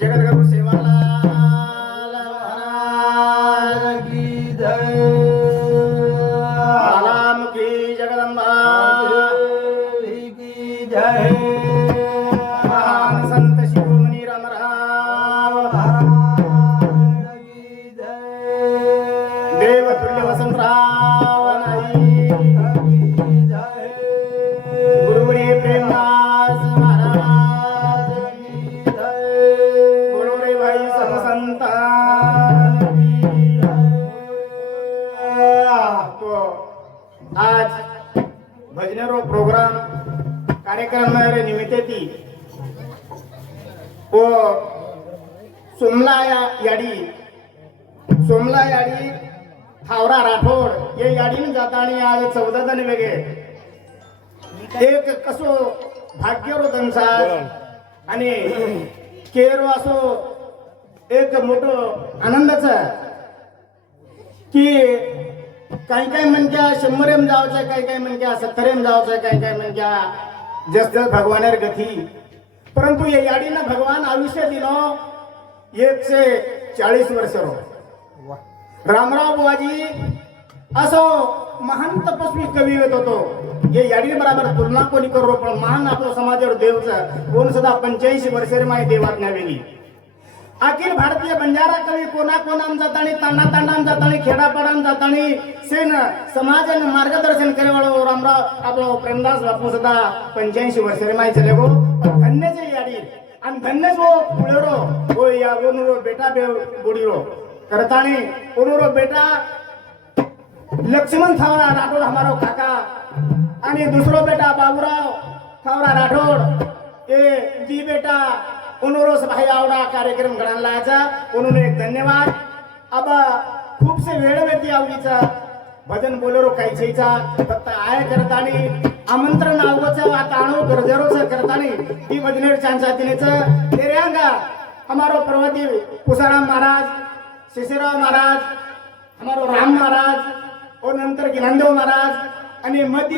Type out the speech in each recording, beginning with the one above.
जगद्गुरु सेवालाल महाराज की जय। ज्वालामुखी जगदम्बा देवी की जय। महान संत शिरोमणी रामराव महाराज की जय। देवतुल्य वसंतराव नाई की जय। गुरुवरी प्रेमदास महाराज की जय। गुरुवरी भाई सब संतान की जय। तो आज भजनेरो प्रोग्राम कार्यक्रम रे निमित्ते ती ओ सोमला याडी हावरा राठोड ये याडीन जातानी आज 14 जण वेगळे एक कसो भाग्यरो संसार आणि केरो असो एक मोठो आनंदाचा की काही म्हणक्या 100 जावचं काही म्हणक्या 70 जावचं काही म्हणक्या जस्ट भगवानेर गती परंतु ये याडीनं भगवान आयुष्य दिनो 140 वर्ष रो रामराव बुवाजी असो महान तपस्वी कवी येत होतो ये याडी बराबर तुलना कोणी करो पण महान आपलो समाजावर देवचा कोण सदा 85 वर्षे माय देवात न्यावेली अखिल भारतीय बंजारा कवी कोणाम जातानी तांडाम जातानी खेडापाडाम जातानी सेन समाजन मार्गदर्शन करेवाळो रामराव आपलो प्रेमदास बापू सदा 85 वर्षे माय चले गो धन्यचे याडी आणि धन्य जो पुळेरो हो या गोनुरो बेटा बुडीरो करतानी कोनुरो बेटा लक्ष्मण थावरा राठोड हमारो काका आणि दुसरो बेटा बाबूराव थावरा राठोड ए दी बेटा उनोरोस भाई आवडा कार्यक्रम घडायला लायचा म्हणून एक धन्यवाद अब खूप से वेळ व्यती आवडीचा भजन बोलेरो कायचेचा फक्त आय करतानी आमंत्रण आवचं वाताणो गरजेरोच करतानी ती भजनेर चांचातीनेच तेऱ्यांगा हमारो पर्वती पुसाराम महाराज शिशिराव महाराज हमारो राम महाराज और नंतर गिनांदेव महाराज आणि मध्य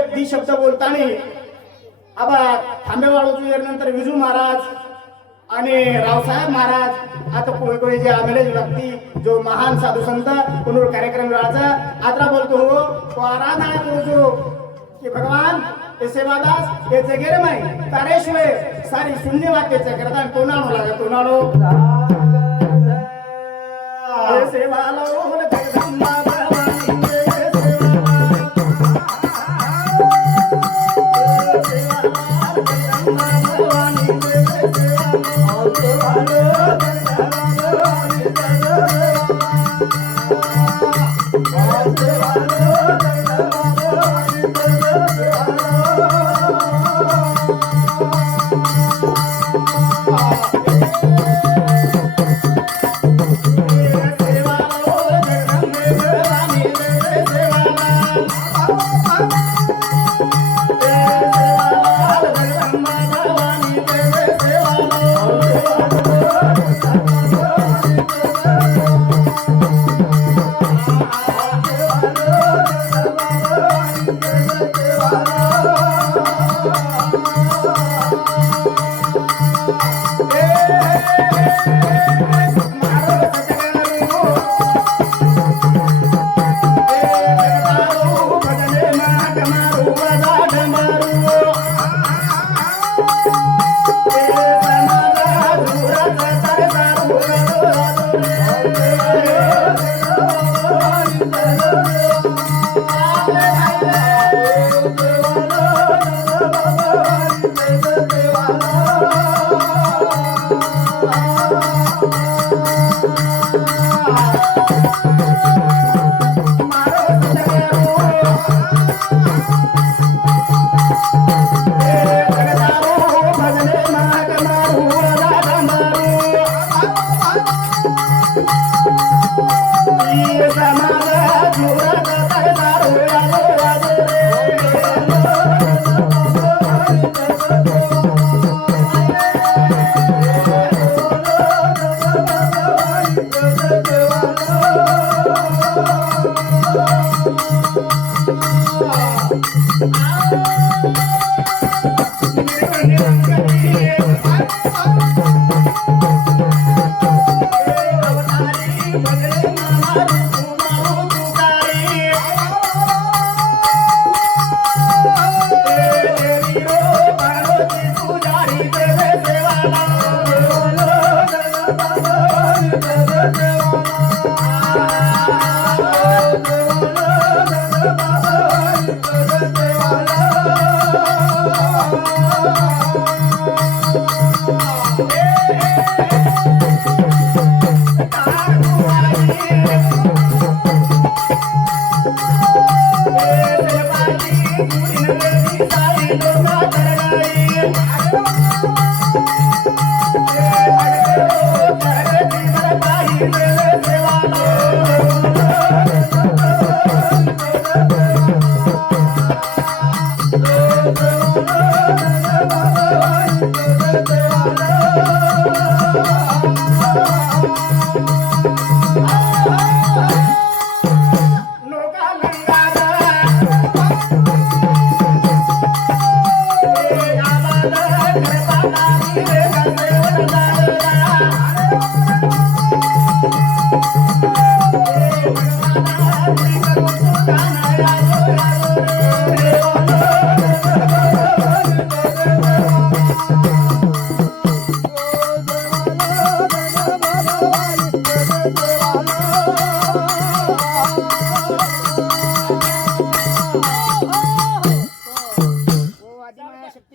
एक दी शब्द बोलतानी आबा थांबेवाळूचू नंतर विजू महाराज आणि रावसाहेब महाराज आता कोई जे आमेले व्यक्ती जो महान साधू संत पुनर कार्यक्रम वेळाचा आता बोलतो हो तो आराधना करू की भगवान हे सेवादास हे जगेरे माय तारेशिवाय सारी शून्य वाक्याचं करता तोनाणो लागा तोनाणो हे सेवालो जगदंबा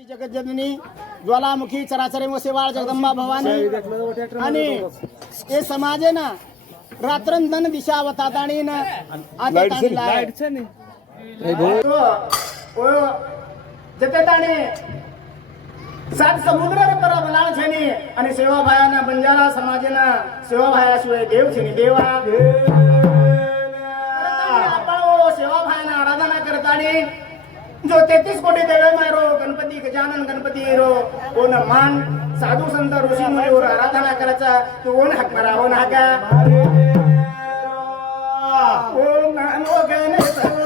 जगज्जननी ज्वालामुखी चराचरे मोसेवाळ जगदंबा भवानी आणि हे समाजे ना रात्रंदन दिशा वताताणी ना आता जते ताणे सात समुद्र पर बलाळ छेनी आणि सेवा भायाना बंजारा समाजेना सेवा भायाशिवाय देव छेनी देवा आपण सेवा भायाना आराधना करतानी जो 33 कोटी देवे मारो गणपती गजानन गणपती हिरो कोण मान साधू संत ऋषी मुनीवर आराधना करायचा तो कोण हाक मारा हो ना का ओम नमो गणेशाय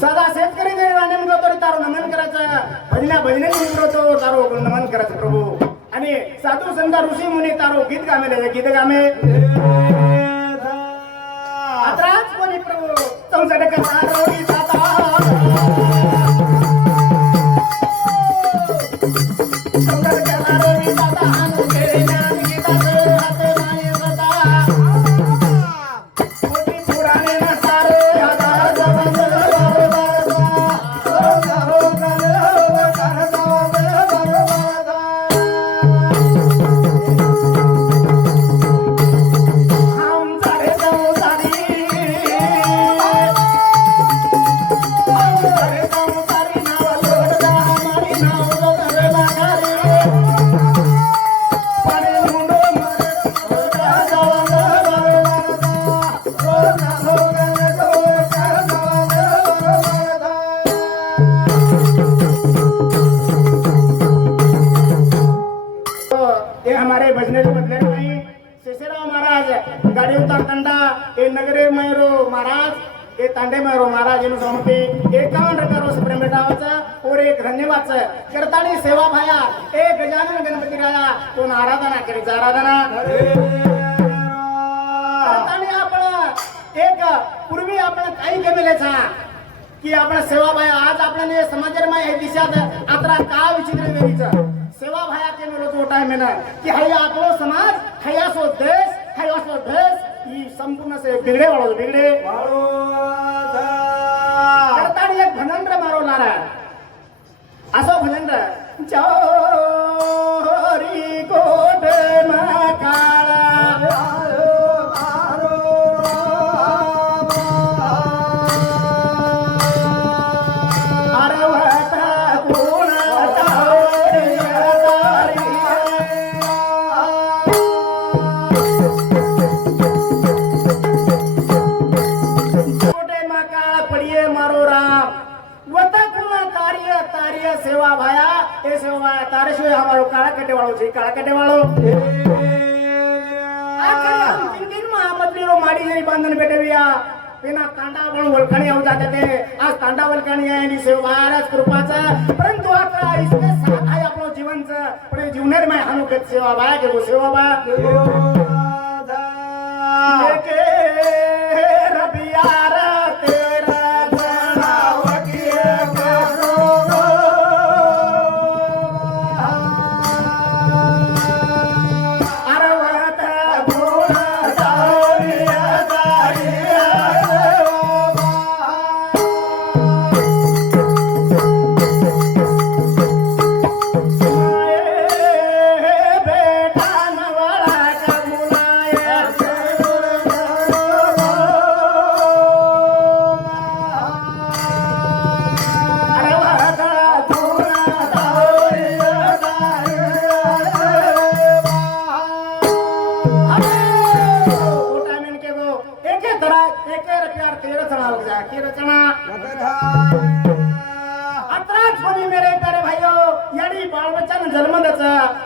सदा शेतकरी गरीबाने म्हणतो तरी तारो नमन करायचं भजना भजने म्हणतो तारो नमन करायचं प्रभू आणि साधू संत ऋषी मुनी तारो गीत गामेले गीत गामे आत्राच कोणी प्रभू चौसष्ट तारो गाड़ी उतार तंडा ए नगरे मैरो महाराज ए तांडे मैरो महाराज इन समते 51 वर्ष प्रेम बेटावाचा और एक धन्यवाद करतानी सेवा भाया ए गजानन गणपती राया कोण आराधना करीचा आराधना करतानी आपण एक पूर्वी आपण काही केलेचा की आपण सेवा भाया आज आपल्याला समाजात हे दिशात आत्रा का विचित्र वेळीचा सेवा भाया के मेलो तो टाइम है ना कि हाय आपलो समाज हाय असो देश हाय असो देश ही संपूर्ण से बिगड़े वालो करतानी एक भनंद्र मारो लारा असो भनंद्र चोरी कोट मकाळा सेवा भाया ए सेवा भाया तारे से हमारो काला कटे वालो છે કાળા કटे વાળો આ तीन दिन માં મતલી રો માડી જઈ બાંધન બેઠવ્યા તેના તાંડા પણ વલખાણી આવ જાતે તે આ તાંડા વલખાણી આની સેવા ભાયાच कृपाचा परंतु आता इसके साथ आहे आपलो जीवनच पण जीवनेर में हानु के सेवा भाया के सेवा भाया के रबियार तेरा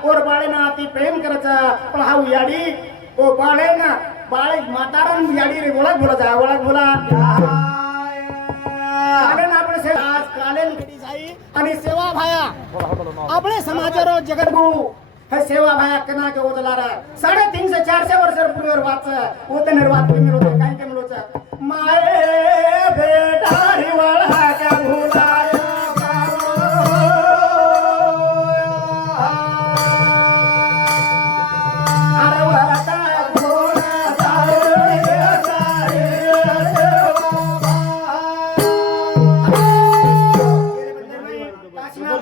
और बाळे ना अति प्रेम करायचा पण हा याडी ओ बाळे ना बाळे मातारान याडी रे बोला बोला कारण आपण आज कालेन कडी जाई आणि सेवा भाया आपले समाजरो जगद्गुरु हे सेवा भाया कना के ओदलारा 350 से 400 वर्ष पूर्व वाच ओते निर्वात मिलो काय के मिलोच माये बेटा हिवाळा का भुलाय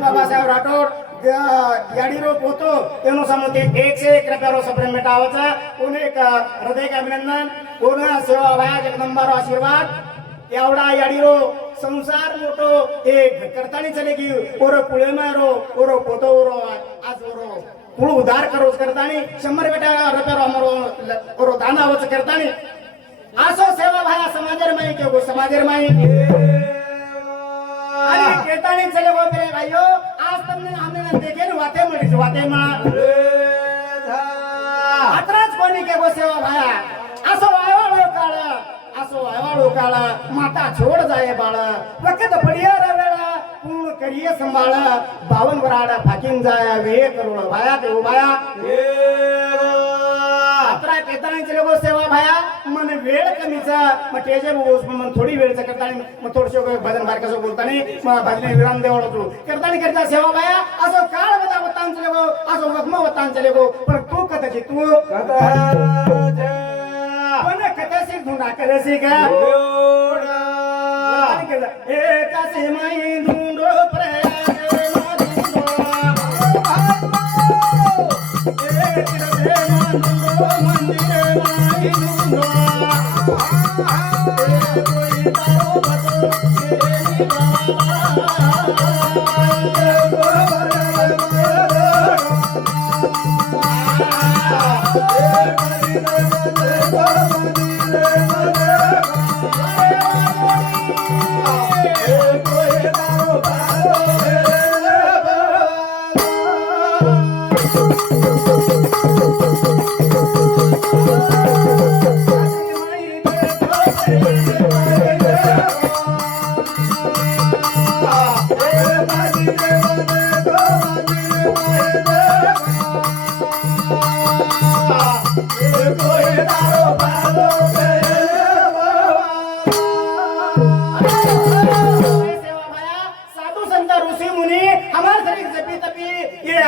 बाबासाहेब राठोड याडीरो पोतो तेनो समोते 1 से 1 रुपयारो सप्रेम मेटावाचा कोणी एक हृदय अभिनंदन कोण सेवा भाया जगदंबारो आशीर्वाद एवढा याडीरो संसार मोठो एक करतानी चले की ओरो पुळे मारो ओरो पोतो ओरो आज ओरो पुळ उधार करोस करतानी 100 रुपयारो अमरो ओरो दानावच करतानी आसो सेवा भाया समाजर माई के गो समाजर माई अरे केतानी चले वो मेरे भाइयों आज तुमने हमने देखे न वाते मां अतराज कोणी के वो सेवा भाया असो आयवाळो काळा माता छोड जाय बाळ वखत पडिया रवेळा पूर्ण करिये संभाळ 52 वराडा फाकिंग जाय वे करोड भाया के ओ भाया अतरा केतानी चले वो सेवा भाया मन वेळ कमीचा मग तेजे मन थोडी वेळचा करतानी मग थोडशे भजन बारकासो बोलतानी मग भजन विराम देवळो तू करतानी करता सेवा भाया असो काळ बदा वतान चले गो असो वखमा वतान चले गो पण तू कथाची तू पण कथासी ढूंढा करसी का एकासी माई ढूंढो प्रयाग Oh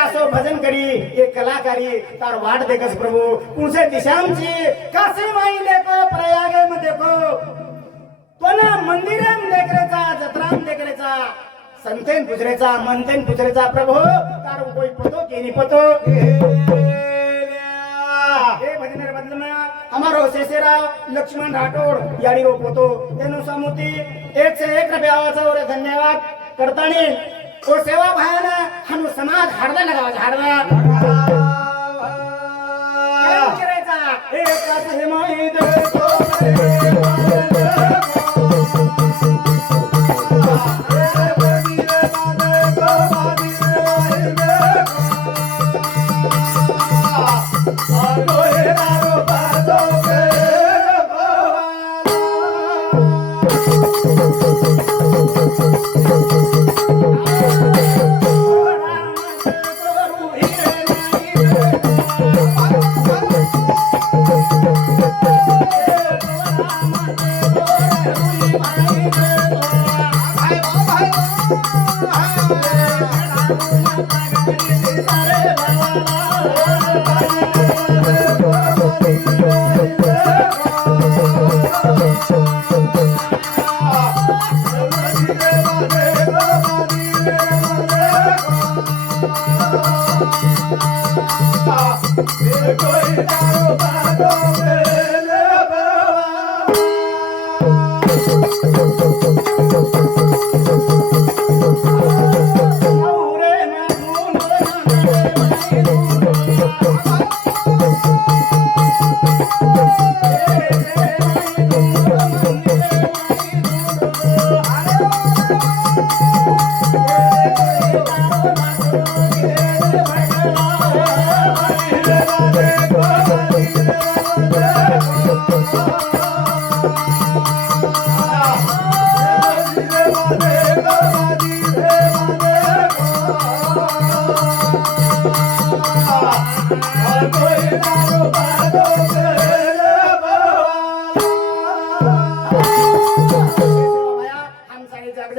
असो भजन करी ये कलाकारी तार वाट देखस प्रभु कुणसे दिशांची कासे माई देखो प्रयाग में देखो तो ना मंदिरम देखरेचा जत्राम देखरेचा संतेन पुजरेचा मनतेन पुजरेचा प्रभु तार कोई पतो केनी पतो हे भजनेर बदल में हमारो शेषेराव लक्ष्मण राठोड याडी रो पोतो तेनु समुती 1 से 1 रुपया आवाचा और धन्यवाद करतानी ओ सेवा भायाना हनु समाज हाडदा लगावा हाडदा करायचा एकाच हे माहित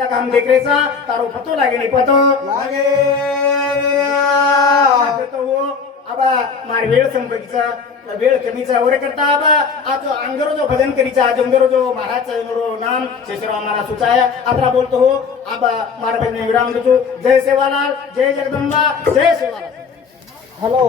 काम देखरेचा तारो पतो लागे नहीं पतो लागे तो वो अब मार वेळ संपकीचा वेळ कमीचा वर करता अब आज अंगरो जो भजन करीचा आज अंगरो जो महाराज रो नाम शेषराव महाराज सुचाया आत्रा बोलतो हो अब मार भजन विराम देतो जय सेवालाल जय जगदंबा जय सेवालाल हेलो